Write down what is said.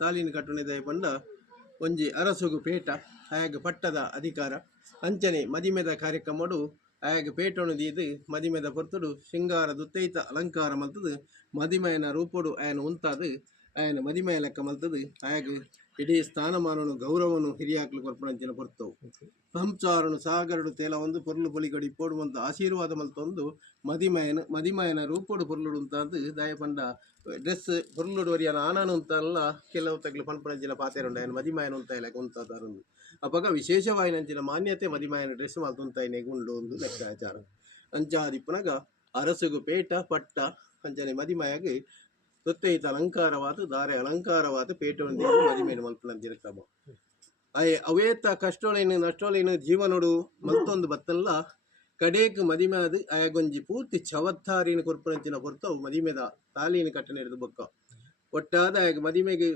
ತಾಲೀನು ಕಟ್ಟುನಿದೆ ಪಂಡ ಒಂಜಿ ಅರಸುಗು ಪೇಟ ಆಯಾಗ ಪಟ್ಟದ ಅಧಿಕಾರ ಅಂಚನೆ ಮದಿಮೆದ ಕಾರ್ಯಕ್ರಮಡು ಆಯಾಗ ಪೇಟನು ದೀದು ಮದಿಮೆದ ಪೊರ್ತುಡು ಶೃಂಗಾರ ದುತ್ತೈತ ಅಲಂಕಾರ ಮಲ್ತದು ಮದಿಮೆಯನ ರೂಪಡು ಆಯನ ಉಂತಾದು ಆಯನ ಮದಿಮೆಯ ಲೆಕ್ಕ ಮಲ್ತದು ಆಯಾಗ ಇಡೀ ಸ್ಥಾನಮಾನನು ಗೌರವನು ಹಿರಿಯಾಕ್ಲು ಕೊರ್ಪಣಂಚಿನ ಪೊರ್ತವು ಸಂಸಾರನು ಸಾಗರಡು ತೇಲ ಒಂದು ಪೊರ್ಲು ಪೊಲಿಗಡಿ ಪೋಡುವಂತ ಆಶೀರ್ವಾದ ಮಲ್ತೊಂದು ಮದಿಮಯನ ರೂಪಡು ಪೊರ್ಲುಡು ಅಂತಾದು ದಾಯ ಪಂಡ ಡ್ರೆಸ್ ಪೊರ್ಲುಡು ವರಿಯನ ಆನನು ಅಂತಲ್ಲ ಕೆಲವು ತಗ್ಲು ಪನ್ಪಣಂಚಿನ ಪಾತೆರುಂಡ ಆಯನ ಮದಿಮಯನ ಉಂತ ಲೆಕ್ಕ ಉಂತಾದಾರನು ಅಪಗ ವಿಶೇಷವಾಯಿನಂಚಿನ ಮಾನ್ಯತೆ ಮದಿಮಯನ ಡ್ರೆಸ್ ಮಲ್ತುಂತಾಯಿನೆಗೆ ಉಂಡು ಒಂದು ಲೆಕ್ಕಾಚಾರ ಅಂಚಾದಿಪ್ಪುನಗ ಅರಸುಗು ಪೇಟ ಪಟ್ಟ ಅಂಚನೆ ಮದಿಮಯಗೆ ತೊತ್ತೈತ ಅಲಂಕಾರವಾದ ದಾರೆ ಅಲಂಕಾರವಾದ ಪೇಟೊಂದು ಮದಿಮೆಯನ್ನು ಮಲ್ಪನಂಚಿನ ಕ್ರಮ ಅವೇತ ಕಷ್ಟೋಳೇನು ನಷ್ಟೋಳೇನು ಜೀವನೋಡು ಮಲ್ತೊಂದು ಬತ್ತಲ್ಲ ಕಡೇಕ್ ಮದಿಮೆ ಅದು ಆಯಗೊಂಜಿ ಪೂರ್ತಿ ಚವತ್ತಾರಿನ ಕೊರ್ಪುನಂಚಿನ ಹೊರತು ಮದಿಮೆದ ತಾಲೀನು ಕಟ್ಟನೆ ಹಿಡಿದು ಬೊಕ್ಕ ಒಟ್ಟಾದ ಆಗ ಮದಿಮೆಗೆ